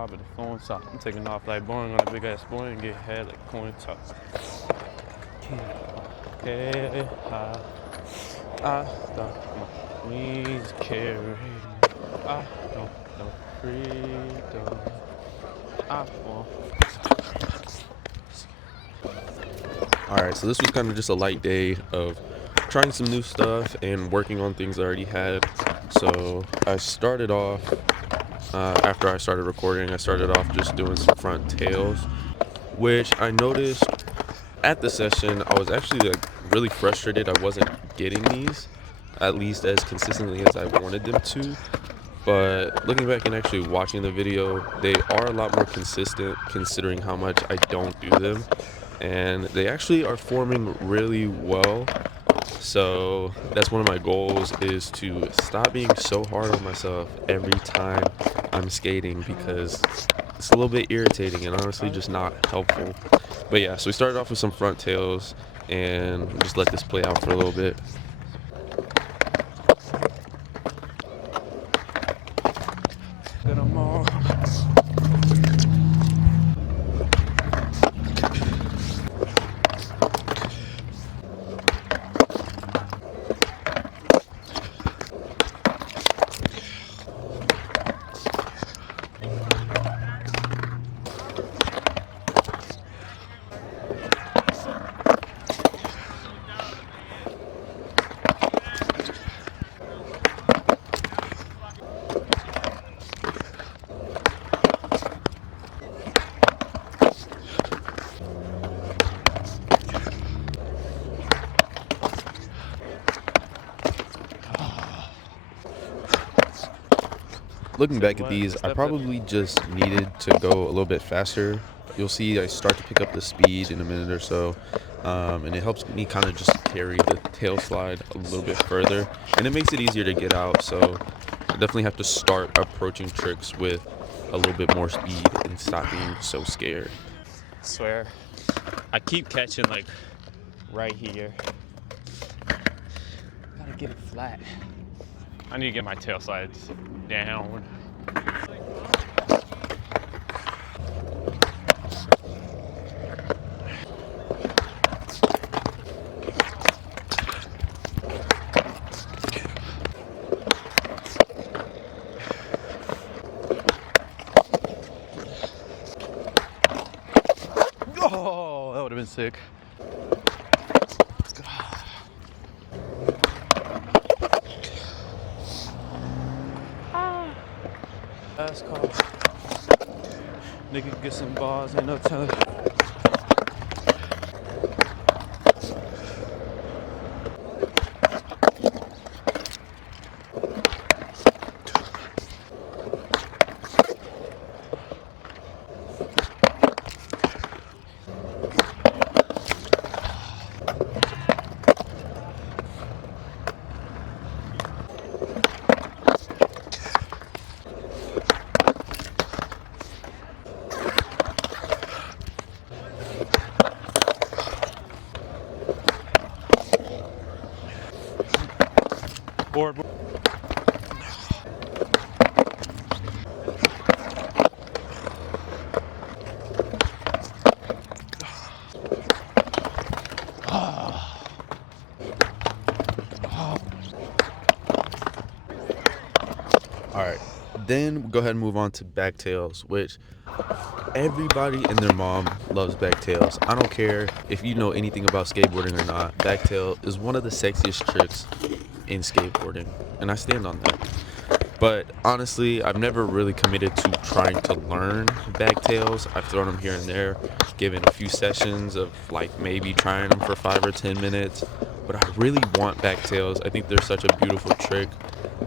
Top of the phone top. I'm taking off like boring on a big ass boy and get head like coin top. Okay, I don't my knees carry me. I don't know freedom. I want. Alright, so this was kind of just a light day of trying some new stuff and working on things I already had. So I started off, after I started recording, I started off just doing some front tails, which I noticed at the session, I was actually like really frustrated I wasn't getting these, at least as consistently as I wanted them to. But looking back and actually watching the video, they are a lot more consistent considering how much I don't do them. And they actually are forming really well. So that's one of my goals, is to stop being so hard on myself every time I'm skating, because it's a little bit irritating and honestly just not helpful. But yeah, so we started off with some front tails and just let this play out for a little bit. Get 'em all. Looking back at these, I probably just needed to go a little bit faster. You'll see I start to pick up the speed in a minute or so, and it helps me kind of just carry the tail slide a little bit further, and it makes it easier to get out. So I definitely have to start approaching tricks with a little bit more speed and stop being so scared. I swear, I keep catching like right here. Gotta get it flat. I need to get my tail slides down. Oh, that would have been sick. Last call. Nigga get some balls, ain't no telling. Board. All right, then we'll go ahead and move on to back tails, which everybody and their mom loves back tails. I don't care if you know anything about skateboarding or not. Back tail is one of the sexiest tricks in skateboarding, and I stand on that. But honestly, I've never really committed to trying to learn back tails. I've thrown them here and there, given a few sessions of like maybe trying them for 5 or 10 minutes. But I really want back tails. I think they're such a beautiful trick.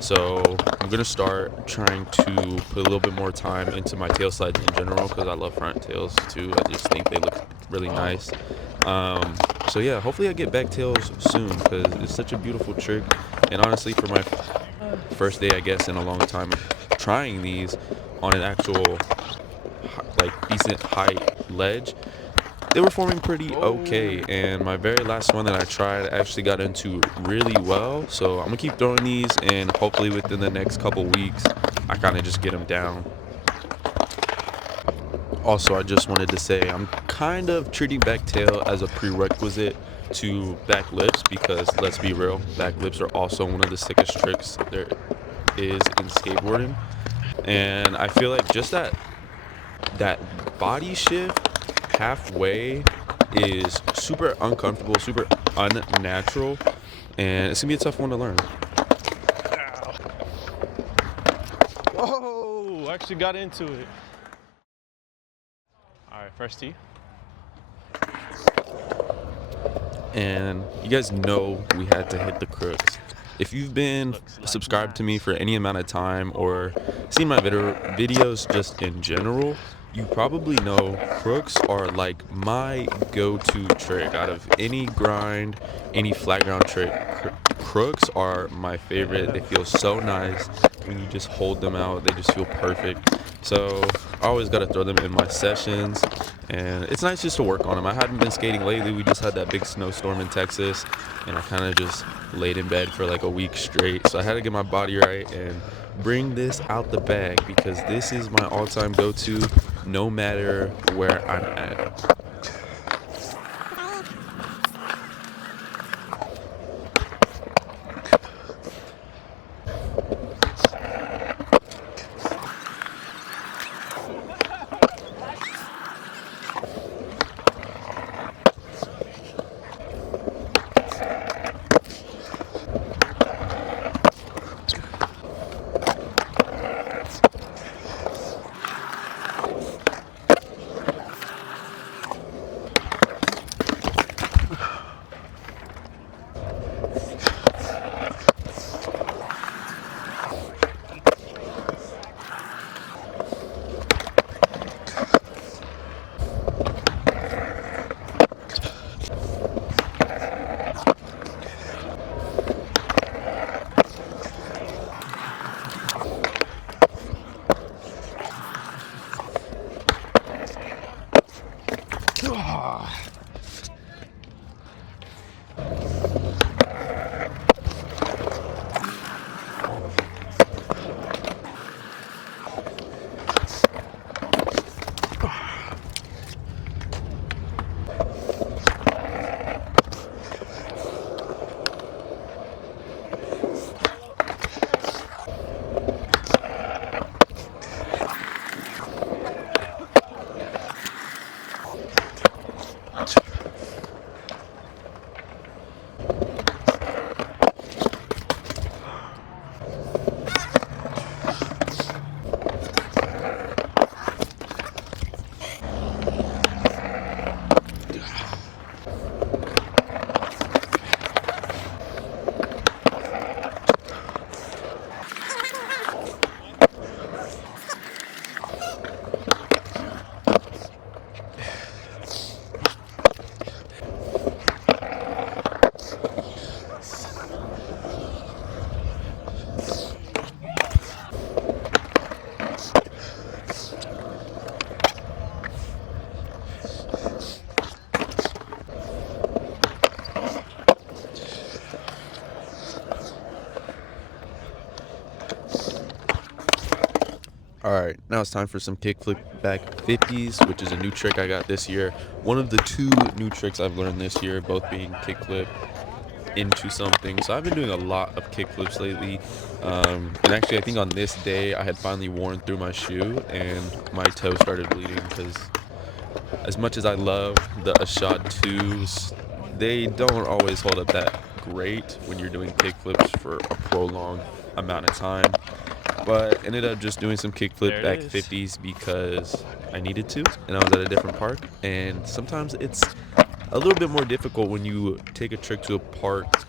So I'm gonna start trying to put a little bit more time into my tail slides in general, because I love front tails too. I just think they look really nice. So yeah, hopefully I get back tails soon, because it's such a beautiful trick. And honestly, for my first day, I guess, in a long time trying these on an actual like decent height ledge, they were forming pretty okay. And my very last one that I tried actually got into really well. So I'm gonna keep throwing these, and hopefully within the next couple weeks I kind of just get them down. Also, I just wanted to say I'm kind of treating back tail as a prerequisite to back lips because let's be real, back lips are also one of the sickest tricks there is in skateboarding. And I feel like just that body shift halfway is super uncomfortable, super unnatural, and it's gonna be a tough one to learn. Whoa! Actually got into it. All right, first tee. And you guys know we had to hit the crooks. If you've been subscribed to me for any amount of time or seen my videos just in general, you probably know crooks are like my go-to trick out of any grind, any flat ground trick. Crooks are my favorite. They feel so nice when you just hold them out. They just feel perfect. So I always got to throw them in my sessions, and it's nice just to work on them. I hadn't been skating lately. We just had that big snowstorm in Texas, and I kind of just laid in bed for like a week straight. So I had to get my body right and bring this out the bag because this is my all-time go-to no matter where I'm at. All right, now it's time for some kickflip back 50s, which is a new trick I got this year. One of the two new tricks I've learned this year, both being kickflip into something. So I've been doing a lot of kickflips lately. And actually, I think on this day, I had finally worn through my shoe and my toe started bleeding because as much as I love the Ashad 2s, they don't always hold up that great when you're doing kickflips for a prolonged amount of time. But ended up just doing some kickflip back 50s because I needed to, and I was at a different park. And sometimes it's a little bit more difficult when you take a trick to a park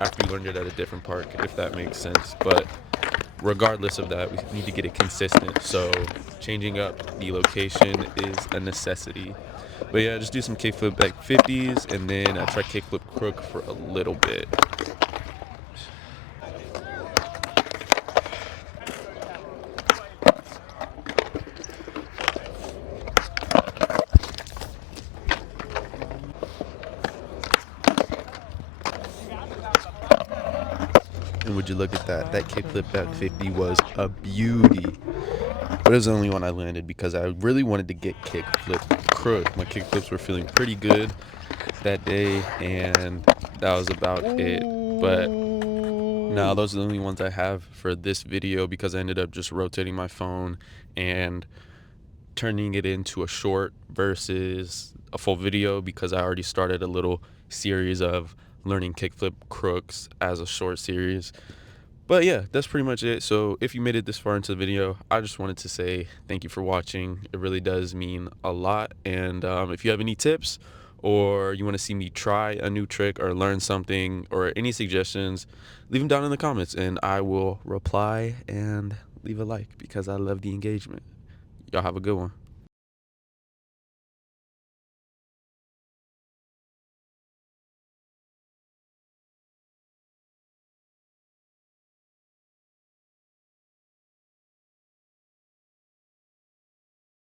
after you learned it at a different park, if that makes sense. But regardless of that, we need to get it consistent. So changing up the location is a necessity. But yeah, just do some kickflip back 50s, and then I try kickflip crook for a little bit. And would you look at that? That kickflip back 50 was a beauty. But it was the only one I landed because I really wanted to get kickflip crook. My kickflips were feeling pretty good that day, and that was about it. But now those are the only ones I have for this video because I ended up just rotating my phone and turning it into a short versus a full video because I already started a little series of learning kickflip crooks as a short series. But yeah, that's pretty much it. So if you made it this far into the video, I just wanted to say thank you for watching. It really does mean a lot. And if you have any tips or you want to see me try a new trick or learn something or any suggestions, leave them down in the comments and I will reply and leave a like because I love the engagement. Y'all have a good one.